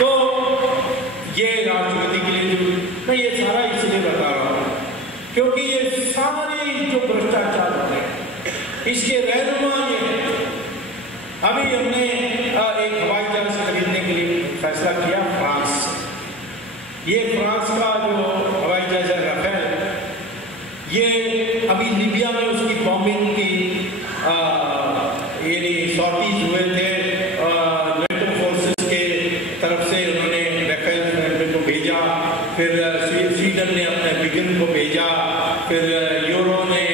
तो ये राष्ट्रपति के लिए मैं ये सारा इसलिए बता रहा हूँ क्योंकि ये सारे जो भ्रष्टाचार होते हैं इसके रहनुमा ये है। अभी हमने एक हवाई जहाज खरीदने के लिए फैसला किया फ्रांस से। ये फ्रांस का जो हवाई जहाज है राफेल, ये अभी लीबिया में उसकी बॉम्बिंग की सॉर्टीज हुए थे, नेटो फोर्सेस के तरफ से उन्होंने राफेल को भेजा, फिर स्वीडन ने अपने विगन को भेजा, फिर यूरो ने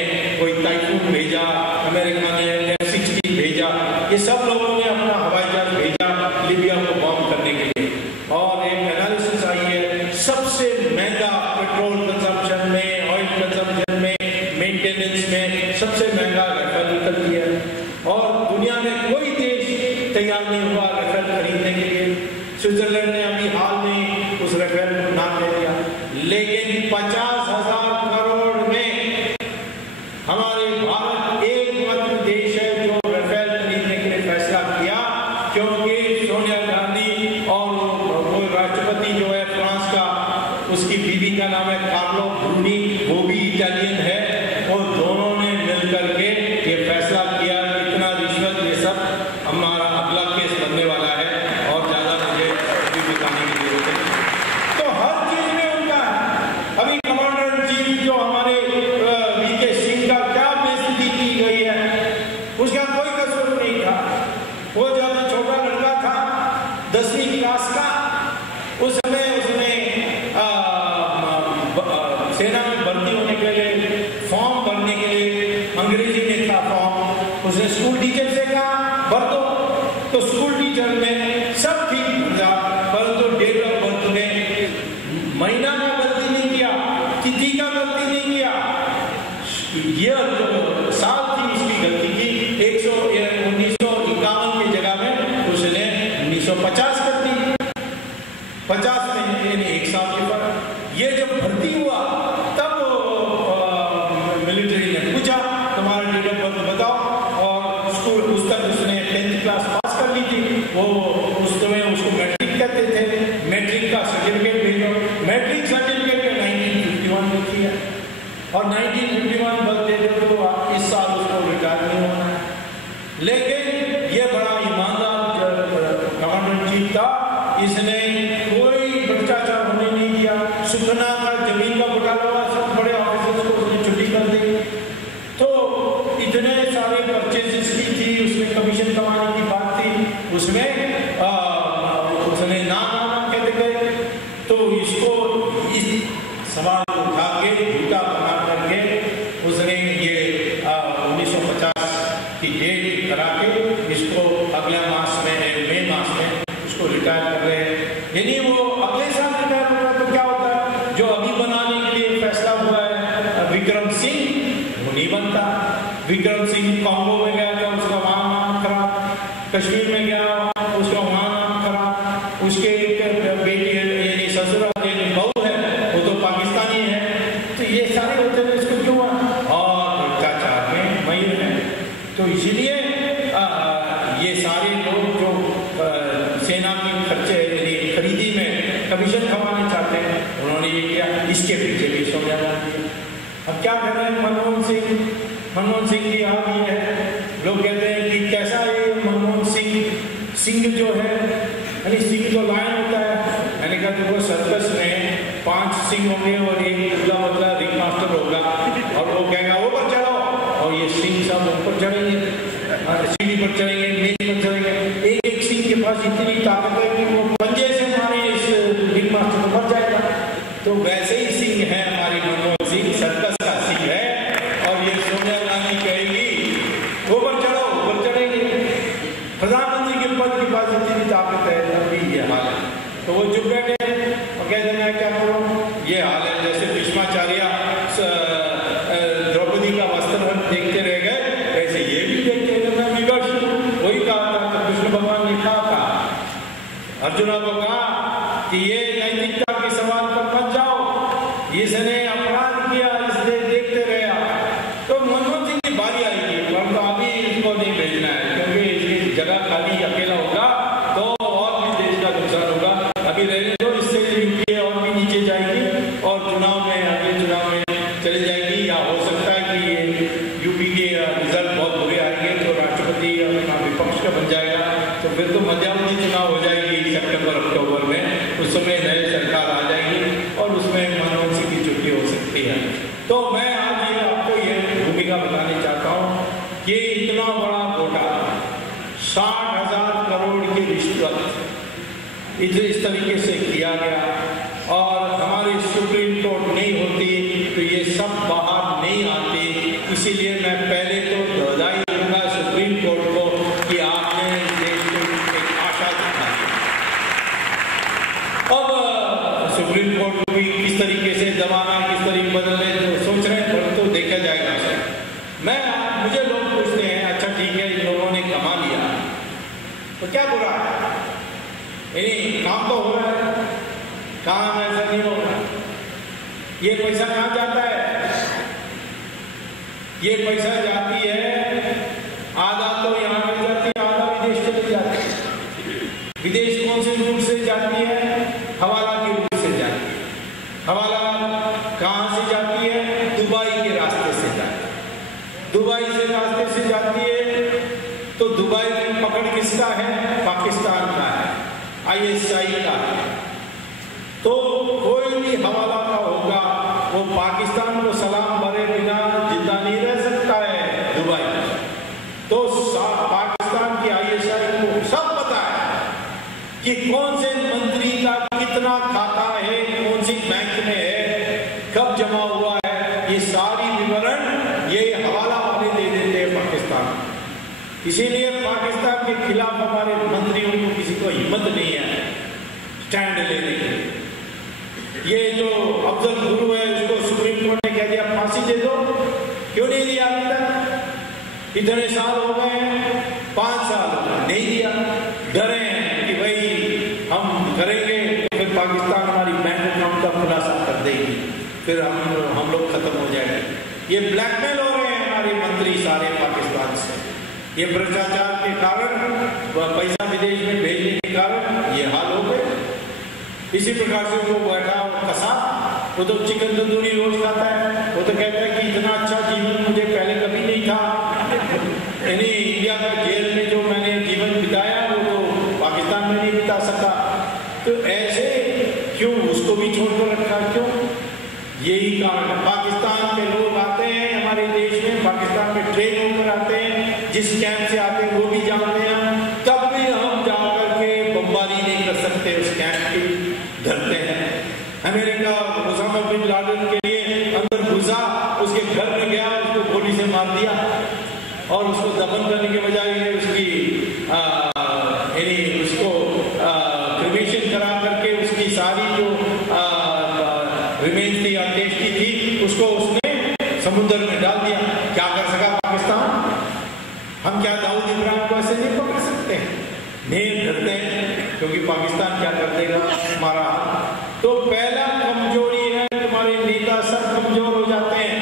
कोई टाइफून भेजा, अमेरिका ने F-16 भेजा, ये सब लोगों ने अपना हवाई जहाज भेजा लीबिया को बॉम्ब करने के लिए। और एक एनालिसिस आई है सबसे महंगा पेट्रोल कंजम्पशन में, ऑयल कंजम्पशन में, मेंटेनेंस में सबसे महंगा राफेल निकलती है और दुनिया में कोई देश तैयार नहीं हुआ राफेल खरीदने के लिए। स्विट्जरलैंड ने अभी हाल में उस राफेल को नाम दे दिया, लेकिन 50,000 करोड़ में हमारे भारत एकमात्र देश है जो राफेल खरीदने के लिए फैसला किया, क्योंकि सोनिया गांधी और वो राष्ट्रपति जो है फ्रांस का, उसकी बीवी का नाम है कार्लो ब्रूनी, वो भी इटालियन है, और दोनों ने मिलकर के ये फैसला किया। इतना रिश्वत ये सब हमारा अगला केस बनने वाला है और ज्यादा मुझे अभी बताने की जरूरत है। तो हर चीज में उनका है। अभी कमांडर इन चीफ जो हमारे वीके सिंह का क्या बेइज्जती की गई है, उसका कोई कसूर नहीं था। वो जब छोटा लड़का था 10वीं क्लास का, उस समय उसने सेना में भर्ती होने के लिए फॉर्म भरने के लिए, अंग्रेजी में था फॉर्म, उसने स्कूल टीचर से कहा भर दो, तो स्कूल टीचर ने सब ठीक भरा, परंतु डेट ऑफ बर्थ ने महीना का गलती नहीं किया, तिथि का गलती नहीं किया, ये जो साल थी इसकी गलती की। 1951 की जगह में उसने 1950 कर दी, 50 में यानी एक साल के बाद। ये जब भर्ती हुआ तब मिलिट्री ने पूछा तुम्हारा डेट ऑफ बर्थ बताओ, और स्कूल उस तक उसने 10th क्लास पास कर ली थी, वो उस समय उसको मैट्रिक कहते थे, मैट्रिक का सर्टिफिकेट भेजो, मैट्रिक सर्टिफिकेट में 1951 लिखी है, और 1951 बर्थ डे तो इस साल उसको रिटायर नहीं होना है। लेकिन ये बड़ा ईमानदार कमांडर चीफ था, इसने कोई भ्रष्टाचार होने नहीं दिया। सुखना का जमीन का घोटाला हुआ, सब बड़े ऑफिसर्स को उसने छुट्टी कर दी। तो इतने सारे परचेजेस की थी, उसमें कमीशन कमाने की बात थी, उसमें उसने नाम कहते गए। तो इसको इस सवाल को उठा के झूठा बना करके उसने ये 1950 की डेट करा के इसको अगले मास में, मई मास में उसको रिटायर कर रहे हैं। यानी वो अगले साल रिटायर हो रहा है। तो क्या होता है, जो अभी बनाने के लिए फैसला हुआ है विक्रम सिंह, वो नहीं बनता। विक्रम सिंह कांगो में गया था, उसका वहां नाम खराब, कश्मीर में गया उसका वहां नाम खराब, उसके बेटी यानी ससुर बहू है वो तो पाकिस्तानी है। तो ये सारे होते हैं, इसको क्यों और भ्रष्टाचार में महिर है। तो इसीलिए ये सारे लोग जो सेना की खर्चे खरीदी में कमीशन कमाने चाहते हैं, उन्होंने ये किया। इसके पीछे भी सोनिया गांधी। अब क्या कर रहे हैं मनमोहन सिंह की हाल ये है, लोग कहते हैं कि कैसा है मनमोहन सिंह जो है, यानी सिंह तो लायन होता है। मैंने कहा देखो सर्कस में 5 सिंह होंगे और एक दुबला पतला रिंग मास्टर होगा, और वो कहेगा ऊपर चढ़ो, और ये सिंह सब ऊपर चढ़ेंगे, सीढ़ी पर चढ़ेंगे, मेज पर चढ़ेंगे। एक सिंह के पास इतनी ताकत है कि वो पंजे से मारे इस रिंग मास्टर को मर जाएगा। तो वैसे ही सिंह है हमारी मनमोहन सिंह, सर्कस का सिंह है। और ये सोनिया गांधी कहेगी ऊपर चढ़ो, ऊपर चढ़ेंगे। प्रधानमंत्री के पद के पास इतनी ताकत है, तभी ये हाल है। तो वो चुप बैठे और कहते हैं मैं क्या करूँ, ये हाल है। जैसे भीष्माचार्य द्रौपदी का वस्त्र देखते रह गए, वैसे ये भी देखते रहे। मैं विवश वही कहा था, कृष्ण भगवान ने कहा था अर्जुना को कहा कि ये नैतिकता के सवाल पर मत जाओ, इसने अपराध किया इसलिए देखते रहे। तो मनमोहन सिंह की बारी आएगी, परंतु अभी इसको नहीं भेजना है, क्योंकि इसकी जगह खाली अकेला होगा तो और भी देश का नुकसान होगा। मध्यावधि चुनाव हो जाएगी सितंबर अक्टूबर में, उस समय नई सरकार आ जाएगी और उसमें मनमोहन सिंह की छुट्टी हो सकती है। तो मैं आज ये आपको ये भूमिका बताने चाहता हूँ कि इतना बड़ा घोटाला, 60,000 करोड़ की रिश्वत इस तरीके से किया गया और हमारी सुप्रीम कोर्ट नहीं होती तो ये सब बाहर नहीं आती। इसीलिए मैं पहले तो बधाई दूंगा सुप्रीम कोर्ट को कि आपने देश को एक आशा दिखाई। अब सुप्रीम कोर्ट भी किस तरीके से जमाना किस तरीके बदलने तो सोच रहे हैं, तो देखा जाएगा। मुझे लोग पूछते हैं अच्छा ठीक है इन लोगों ने कमा लिया तो क्या बुरा है, काम तो हो रहा है, काम ऐसा नहीं हो रहा। ये पैसा कहाँ जाता है? ये पैसा जाती है आधा तो यहाँ मिल जाती है, आधा विदेश चली जाती है। विदेश कौन से रूट से जाती है? हवाला के रूट से जाती है। हवाला कहाँ से जाती है? दुबई के रास्ते से जाती है। दुबई से रास्ते से जाती है तो दुबई में पकड़ किसका है? पाकिस्तान का है, ISI का है। तो कोई भी हवाला का होगा वो पाकिस्तान को सलाम भरे बिना जिंदा नहीं रह सकता है दुबई। तो पाकिस्तान की ISI को सब पता है कि कौन से मंत्री का कितना खाता है, कौन सी बैंक में है, कब जमा हुआ है, ये सारी विवरण ये हवाला वाले दे देते हैं पाकिस्तान। इसीलिए पाकिस्तान के खिलाफ हमारे मंत्रियों को किसी को हिम्मत नहीं है स्टैंड लेने की। ये जो अफजल गुरु है उसको सुप्रीम कोर्ट ने कह दिया फांसी दे दो, क्यों नहीं दिया अभी तक? इतने साल हो गए हैं, 5 साल नहीं दिया। डरे हैं कि भाई हम करेंगे तो फिर पाकिस्तान हमारी बैंक अकाउंट का खुलासा कर देगी, फिर हम लोग खत्म हो जाएंगे। ये ब्लैकमेल हो रहे हैं हमारे मंत्री सारे पाकिस्तान से। ये भ्रष्टाचार के कारण, पैसा विदेश में भेजने के कारण ये हाल हो गए। इसी प्रकार से वो बैठा कसा, वो तो चिकन तंदूरी रोज खाता है, वो तो कहता है कि इतना अच्छा जीवन मुझे पहले कभी नहीं था। यानी इंडिया का जेल में जो मैंने जीवन बिताया वो तो पाकिस्तान में नहीं बिता सका। तो ऐसे क्यों उसको भी छोड़कर रखा, क्यों? यही कारण है। पाकिस्तान के लोग आते हैं हमारे देश में, पाकिस्तान में ट्रेन होकर आते हैं, जिस कैंप से आते हैं वो भी जानते हैं, तब भी हम जाकर के बमबारी नहीं कर सकते उस कैंप की, डरते हैं। अमेरिका ओसामा बिन लादेन के लिए अंदर घुसा, उसके घर में गया, उसको गोली से मार दिया और उसको दफन करने के बजाय उसकी उसको क्रिमेशन करा करके उसकी सारी जो रिमेन्स थी, अंत्येष्टि थी, उसको उसने समुद्र में डाल दिया। क्या कर सका पाकिस्तान? हम क्या दाऊद इब्राहिम को ऐसे नहीं पकड़ सकते? नहीं डरते हैं क्योंकि पाकिस्तान क्या कर देगा हमारा। तो पहला कमजोरी है, तुम्हारे नेता सब कमजोर हो जाते हैं।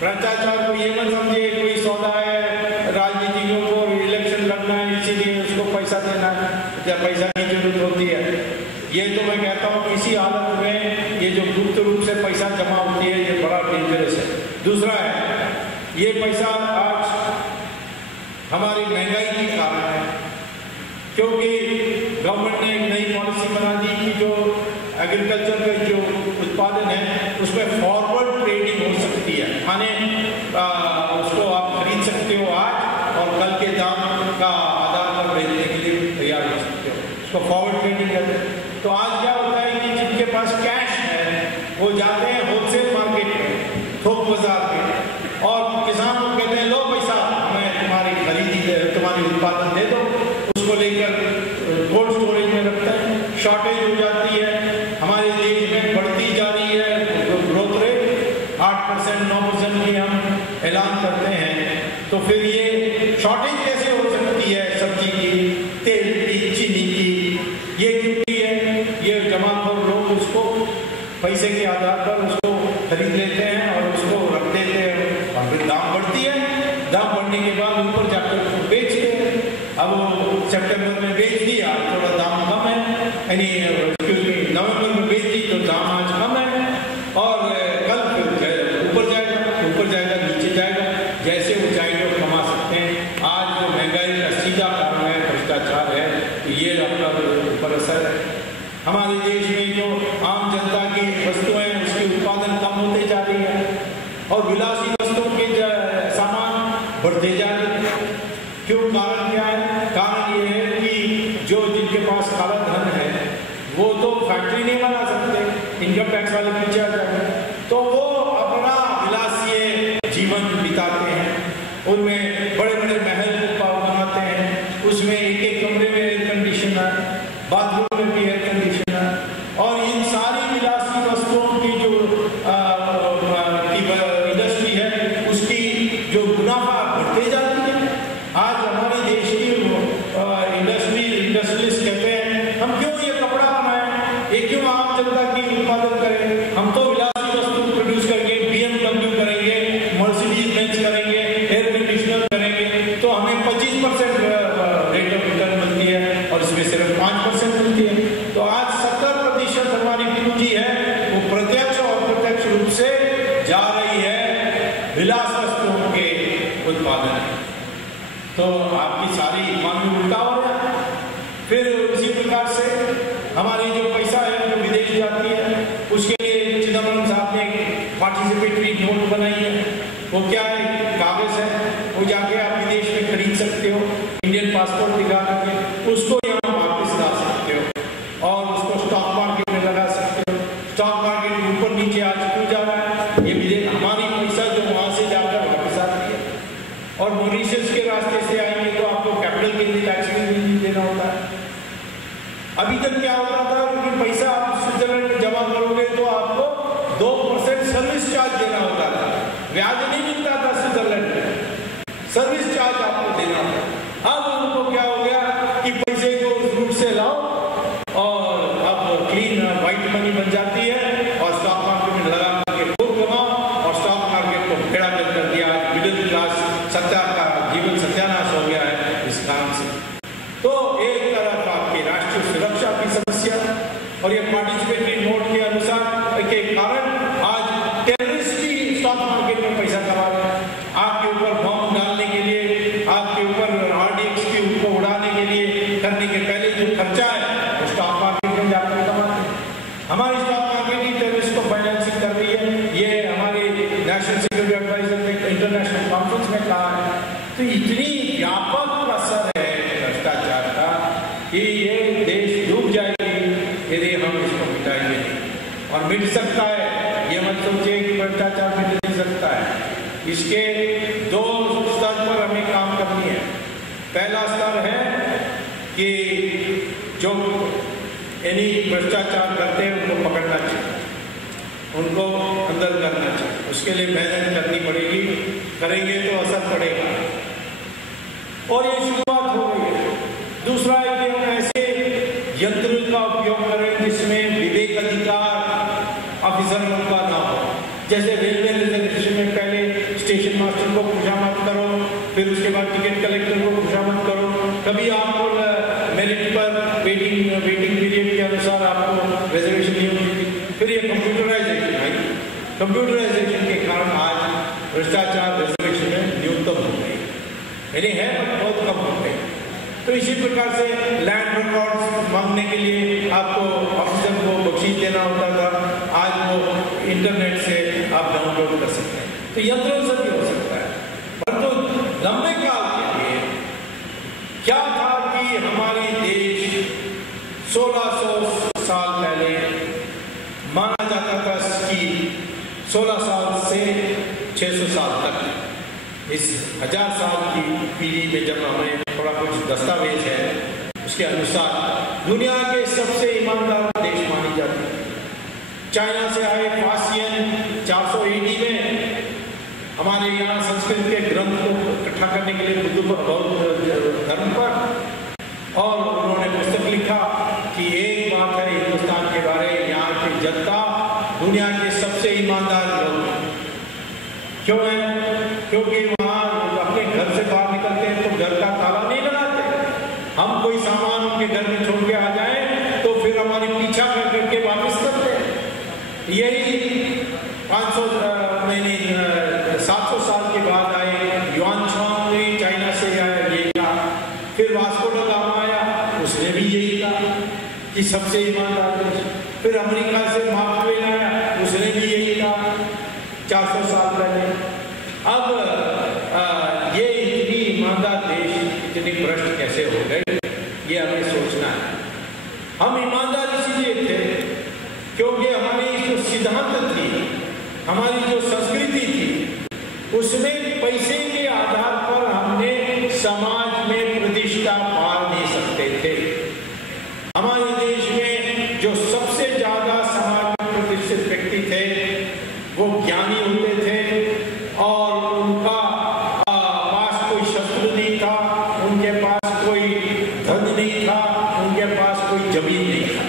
भ्रष्टाचार को ये मत समझिए कोई सौदा है, राजनीतिज्ञों को इलेक्शन लड़ना है इसीलिए उसको पैसा देना है, क्या पैसा की जरूरत होती है? ये तो मैं कहता हूँ किसी हालत में ये जो गुप्त रूप से पैसा जमा होती है ये बड़ा डेंजरस है। दूसरा है ये पैसा आज हमारी महंगाई के कारण है, क्योंकि गवर्नमेंट ने एक नई पॉलिसी बना दी कि जो एग्रीकल्चर का जो उत्पादन है उसमें फॉरवर्ड ट्रेडिंग हो सकती है, माने उसको आप खरीद सकते हो आज और कल के दाम का आधार पर बेचने के लिए तैयार हो सकते हो, उसको फॉरवर्ड ट्रेडिंग कहते हैं। तो आज क्या होता है कि जिनके पास कैश है वो जाते हैं होलसेल मार्केट में, थोक बाजार में, और किसान को कहते हैं लो पैसा मैं तुम्हारी खरीदी तुम्हारी उत्पादन दे दो, उसको लेकर कोल्ड स्टोरेज में रखता है, शॉर्टेज हो जाती है। हमारे देश में बढ़ती जा रही है ग्रोथ रेट 8% 9% की हम ऐलान करते हैं, तो फिर ये शॉर्टेज कैसे हो सकती है सब्जी की, तेल की, चीनी की? ये क्योंकि है ये जमाखोर लोग उसको पैसे के आधार पर उसको खरीद लेते हैं और उसको रख देते हैं और फिर दाम बढ़ती है, दाम बढ़ने के बाद ऊपर जाकर उसको बेचते हैं। अब वो सितंबर में बेच दिया थोड़ा दाम कम है, यानी नवंबर में बेच दी तो दाम आज कम है और कल फिर ऊपर जाएगा नीचे जाएगा, जैसे ऊंचाई को कमा सकते हैं। आज जो महंगाई का सीधा कारण है भ्रष्टाचार है। ये अपना ऊपर असर है। हमारे देश में जो आम जनता की वस्तुएं हैं उसकी उत्पादन कम होते जा रही है और विलासी वस्तुओं के सामान बढ़ते जा रहे हैं। क्यों? कारण क्या है? कारण ये है कि जो जिनके पास काला धन है वो तो फैक्ट्री नहीं बना सकते, इनकम टैक्स वाले पीछे आ जाए, तो वो अपना विलासी जीवन बिताते हैं। उनमें बड़े बड़े महल बनाते हैं, उसमें एक एक कमरे में एयर कंडीशनर, बाथरूम में भी एयर कंडीशनर, और इन सारी विलासी वस्तुओं की जो इंडस्ट्री है उसकी जो मुनाफा बढ़ते जाती है। आज हमारे देश की इंडस्ट्रियलिस्ट कहते हैं हम क्यों ये कपड़ा बनाएं, ये क्यों आम जनता की उत्पादन करें, हम तो विलासी वस्तु प्रोड्यूस करेंगे, BMW करेंगे, मर्सिडीज बेंज करेंगे, एयर कंडीशनर करेंगे, तो हमें 25% रेट ऑफ रिटर्न मिलती है और इसमें सिर्फ 5% मिलती है। तो आज 70% हमारी पूंजी है वो प्रत्यक्ष और अप्रत्यक्ष रूप से जा रही है विलास वस्तुओं के उत्पादन। तो आपकी सारी इकोनॉमी उल्टा हो रहा है। फिर उसी प्रकार से हमारी जो पैसा है जो विदेश जाती है उसके लिए चिदम्बरम साहब ने पार्टिसिपेटरी नोट बनाई है। वो क्या है? कागज है, वो जाके आप विदेश में खरीद सकते हो, इंडियन पासपोर्ट दिखा करके उसको यहाँ वापस ला सकते हो और उसको स्टॉक मार्केट में लगा सकते हो। स्टॉक मार्केट ऊपर नीचे आज क्यों जा रहा है? ये विदेश हमारी पैसा जो वहां से जाकर वापस आती है और मॉरिशस के रास्ते से आएंगे तो आपको कैपिटल गेन टैक्स भी देना होता है। अभी तक क्या होता था कि पैसा आप स्विट्जरलैंड में जमा करोगे तो आपको 2% सर्विस चार्ज देना होता था, ब्याज नहीं मिलता था स्विट्जरलैंड में, सर्विस चार्ज आपको देना होता। अब उनको क्या हो गया कि पैसे को उस रूट से लाओ और अब क्लीन व्हाइट मनी बन जाती है और स्टॉक मार्केट में लगा करके खूब कमाओ और स्टॉक मार्केट को भेड़ा कर दिया। मिडिल क्लास जीवन सत्यानाश हो गया है इस कारण से। तो एक तरफ आपकी राष्ट्रीय सुरक्षा की समस्या और ये पार्टिसिपेटरी नोट के अनुसार के कारण आज टेररिस्ट भी स्टॉक मार्केट में पैसा कमा रहे हैं। आपके ऊपर बम डालने के लिए, आपके ऊपर RDX की उनको उड़ाने के लिए करने के पहले जो खर्चा है वो स्टॉक मार्केट में जाकर कमाते हैं। हमारी स्टॉक मार्केट ही टेररिस्ट को फाइनेंसिंग कर रही है, ये हमारे नेशनल सिक्योरिटी एडवाइजर ने इंटरनेशनल कॉन्फ्रेंस में कहा है। तो इतनी व्यापक असर है भ्रष्टाचार का कि ये देश डूब जाएगी यदि हम इसको मिटाएंगे नहीं। और मिट सकता है, ये मत सोचिए कि भ्रष्टाचार मिट नहीं सकता है। इसके 2 स्तर पर हमें काम करनी है। पहला स्तर है कि जो यानी भ्रष्टाचार करते हैं उनको पकड़ना चाहिए, उनको अंदर करना चाहिए, उसके लिए मेहनत करनी पड़ेगी, करेंगे तो असर पड़ेगा और ये शुरुआत हो गई है। दूसरा है कि हम ऐसे यंत्र का उपयोग करें जिसमें विवेक अधिकार ऑफिसरों का ना हो। जैसे रेलवे रिजर्वेशन में पहले स्टेशन मास्टर को खुशामद करो, फिर उसके बाद टिकट कलेक्टर को खुशामद करो, कभी आपको मेरिट पर वेटिंग पीरियड के अनुसार आपको रिजर्वेशन नहीं होती। फिर ये कंप्यूटराइजेशन है, कंप्यूटराइजेशन के कारण आज भ्रष्टाचार रिजर्वेशन में न्यूनतम हो गई, यानी है पर बहुत कम हो गई। तो इसी प्रकार से लैंड रिकॉर्ड्स मांगने के लिए आपको ऑफिसर को बख्शीश देना होता था, आज वो इंटरनेट से आप डाउनलोड कर सकते हैं। तो यंत्रों से भी हो सकता है, परंतु लंबे काल के लिए क्या था कि हमारे देश 1600 साल पहले माना जाता था कि 16 साल से 600 साल तक, इस 1000 साल की पीढ़ी में जब हमें थोड़ा कुछ दस्तावेज है उसके अनुसार दुनिया के सबसे ईमानदार देश मानी जाती है। चाइना से आए फासियन 400 AD में हमारे यहाँ संस्कृत के ग्रंथ को इकट्ठा करने के लिए बौद्ध धर्म पर, और उन्होंने पुस्तक लिखा कि एक बात है हिंदुस्तान के बारे, यहाँ की जनता दुनिया के सबसे ईमानदार लोग हैं। क्यों है? क्योंकि वहाँ अपने घर से बाहर निकलते हैं तो घर का ताला नहीं लगाते। हम कोई सामान उनके घर में छोड़ के आ जाए तो फिर हमारी पीछा कर करके वापस करते हैं। यही 700 साल के बाद आए युआन चांग, चाइना से आया, ये था। फिर वास्को दा गामा आया, उसने उसने भी यही कहा कि सबसे ईमानदार देश। फिर अमेरिका से मार्क ट्वेन आया, उसने भी यही कहा 400 साल पहले। अब ये इतनी ईमानदार देश इतनी भ्रष्ट कैसे हो गए, ये हमें सोचना है। हम ईमानदार इसलिए थे क्योंकि हमारी जो सिद्धांत थी, हमारी जो संस्कृति थी, उसमें पैसे के आधार पर हमने समाज में प्रतिष्ठा पा नहीं सकते थे। हमारे देश में जो सबसे ज्यादा समाज में प्रतिष्ठित व्यक्ति थे वो ज्ञानी होते थे, और उनका पास कोई शस्त्र नहीं था, उनके पास कोई धन नहीं था, उनके पास कोई जमीन नहीं था।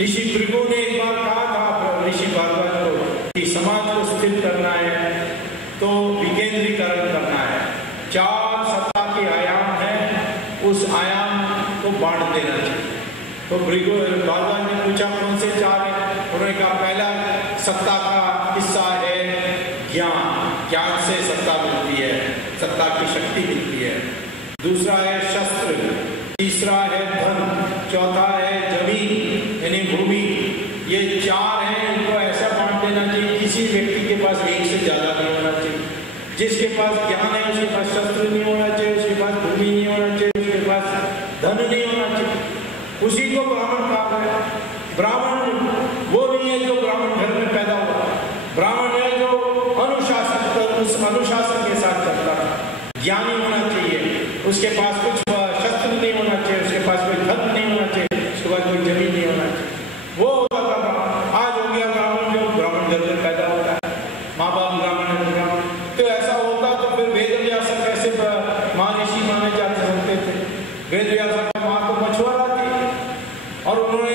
ऋषि भृगु ने एक बार कहा था ऋषि भारद्वाज को कि समाज को स्थिर करना है तो विकेंद्रीकरण करना है। 4 सत्ता के आयाम है, उस आयाम को बांट देना चाहिए। तो भृगु भारद्वाज ने पूछा कौन से 4 है? उन्होंने कहा पहला सत्ता का हिस्सा है ज्ञान, ज्ञान से सत्ता मिलती है, सत्ता की शक्ति मिलती है। दूसरा है शस्त्र, तीसरा है धन, चौथा है जमीन यानी भूमि। ये 4 हैं, इनको ऐसा बांट देना चाहिए किसी व्यक्ति के पास एक से ज्यादा नहीं होना चाहिए। जिसके पास ज्ञान है उसके पास शस्त्र नहीं होना चाहिए, उसके पास भूमि नहीं होना चाहिए, उसके पास धन नहीं होना चाहिए। उसी को ब्राह्मण कहा है। ब्राह्मण वो नहीं है जो ब्राह्मण घर में पैदा हुआ, ब्राह्मण है जो अनुशासन कर उस अनुशासन के साथ चलता है। ज्ञानी होना चाहिए, उसके पास कुछ शस्त्र नहीं होना चाहिए, उसके पास कोई धन नहीं होना चाहिए, उसके पास कोई जमीन नहीं होना चाहिए। वो होता था ब्राह्मण। आज हो गया ब्राह्मण जो ब्राह्मण घर में पैदा होता है, माँ बाप ब्राह्मण है ब्राह्मण। तो ऐसा होता तो फिर वेद व्यास कैसे महर्षि माने जाते होते थे? वेद व्यास की माँ तो मछुआरा थी और उन्होंने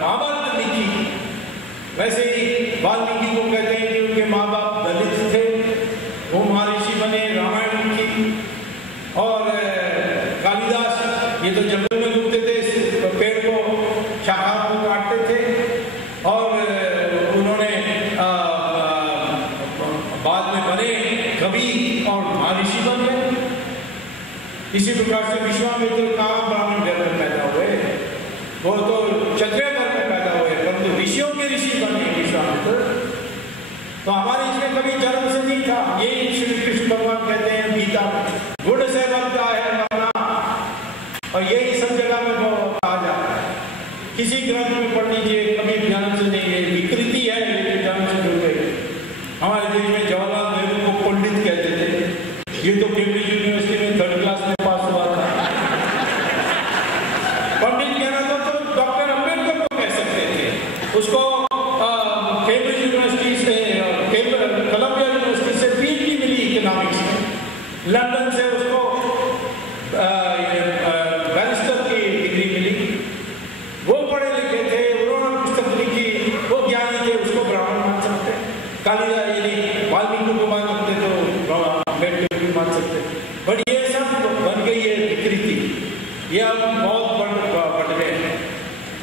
महाभारत लिखी। वैसे ही वाल्मीकि को कहते हैं कि उनके माँ बाप दलित थे, वो महर्षि बने, रामायण की। और कालिदास ये तो जंगल में घूमते थे, पेड़ को शाखा को काटते थे और उन्होंने बाद में बने कवि और महर्षि बन गए। इसी प्रकार से विश्वामित्र कहाँ ब्राह्मण घर में पैदा हुए, वो तो क्षत्रिय घर में पैदा हुए, परंतु ऋषियों के ऋषि बने विश्वामित्र। तो हमारे इसमें कभी जन्म से नहीं था। ये श्री कृष्ण भगवान कहते हैं गीता में, गुण से बनता है मरना, और यही सब जगह में कहा जाता है। किसी ग्रंथ में पढ़ लीजिए, कभी जन्म से नहीं है, विकृति है लेकिन जन्म से जुड़ गई। हमारे देश में जवाहरलाल नेहरू को पंडित कहते थे, ये तो केम्ब्रिज यूनिवर्सिटी में 3rd क्लास में पास हुआ था। पंडित कहना था तो डॉक्टर अम्बेडकर को कह सकते थे। उसको केम्ब्रिज यूनिवर्सिटी से, कोलंबिया यूनिवर्सिटी से PhD मिली इकोनॉमिक्स में। लंदन से उसको बैरिस्टर की डिग्री मिली। वो पढ़े लिखे थे, उन्होंने पुस्तक लिखी, वो ज्ञानी थे, उसको ब्राह्मण मान सकते। कालिदास यानी वाल्मीकि को मान सकते तो अम्बेडकर भी मान सकते। बट ये सब बन गई है विकृति, ये अब बहुत बढ़ गए हैं।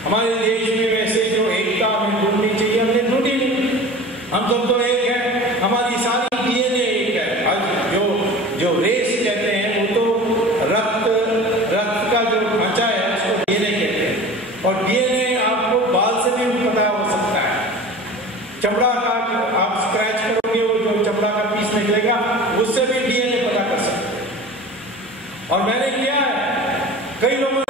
हमारे देश में वैसे जो एकता हमें ढूंढनी चाहिए, हमने ढूंढी नहीं। हम सब तो एक है, हमारी सारी DNA एक है। आज जो रेस कहते हैं वो तो रक्त का जो ढांचा है उसको DNA कहते हैं। और DNA आपको बाल से भी पता हो सकता है। चमड़ा का आप स्क्रैच करोगे, वो जो चमड़ा का पीस निकलेगा उससे भी DNA पता कर सकते हैं। और मैंने किया है, कई लोगों